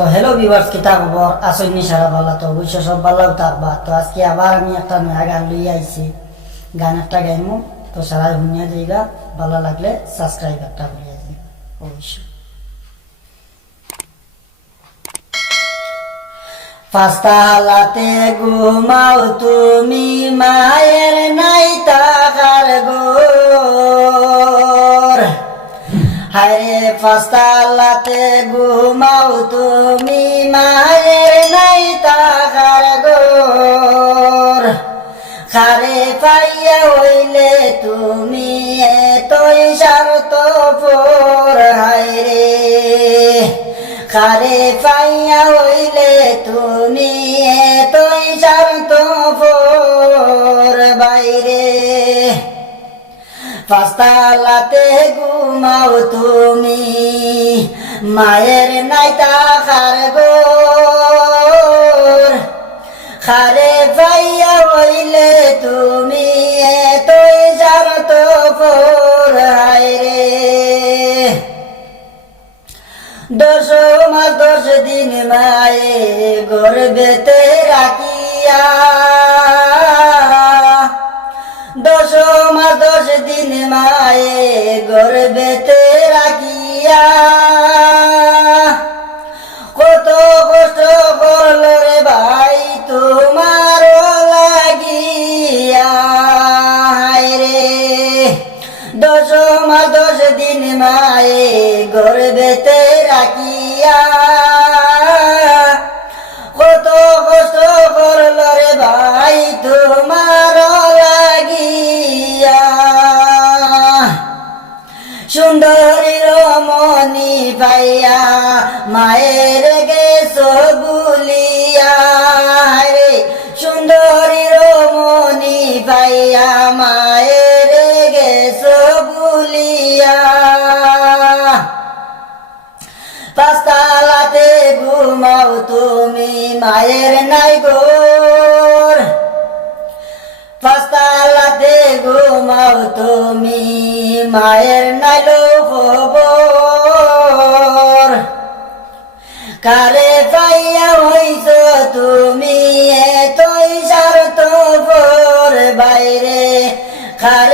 তো hello viewers, কিতা খবর? আসইনি সারা ভালো? তো অবশ্য সব ভালো থাকবা। তো আজকে আবার আমি একটা নয়া গান লইয়া আইছি, গান একটা গাইমু। তো সারা শুনিয়া যাইবা, ভালো লাগলে সাবস্ক্রাইব একটা করিয়া যাইবা অবশ্যই। পাঁচতালাতে ঘুমাও তুমি, মায়ের নাই তাহার ঘর। হায়রে পাঁচতালাতে ঘুমাও তুমি, মায়ের নাই তাহার ঘর। খারে পাইয়া হইলে তুমি এতই স্বার্থপর। হায়রে খারে পাইয়া হইলে তুমি এতই স্বার্থপর। বাইরে পাঁচতালাতে ঘুমাও তুমি, মায়ের নাই তাহার ঘর। খারে পাইয়া হইলে তুমি এতই স্বার্থপর। হায়রে 10 মাস 10 দিন মায়ে গর্ভেতে রাখিয়া, 10 মাস 10 দিন মায়ে গর্ভেতে রাখিয়া, কত কষ্ট করল রে ভাই তোমার লাগিয়া। হায়রে 10 মাস 10 দিন মায়ে গর্ভেতে রাখিয়া, কত কষ্ট করল রে ভাই তোমার লাগিয়া। সুন্দরী রমণী পাইয়া মায়ের গেছ বুলিয়া। রে সুন্দরী রমণী পাইয়া মায়ের গেছ বুলিয়া। পাঁচতালাতে ঘুমাও তুমি, মায়ের নাই ঘর। পাঁচতালাতে ঘুমাও তুমি, মায়ের নাই খবর। কারে পাইয়া হইছ তুমি এতই স্বার্থপর। বাইরে কারে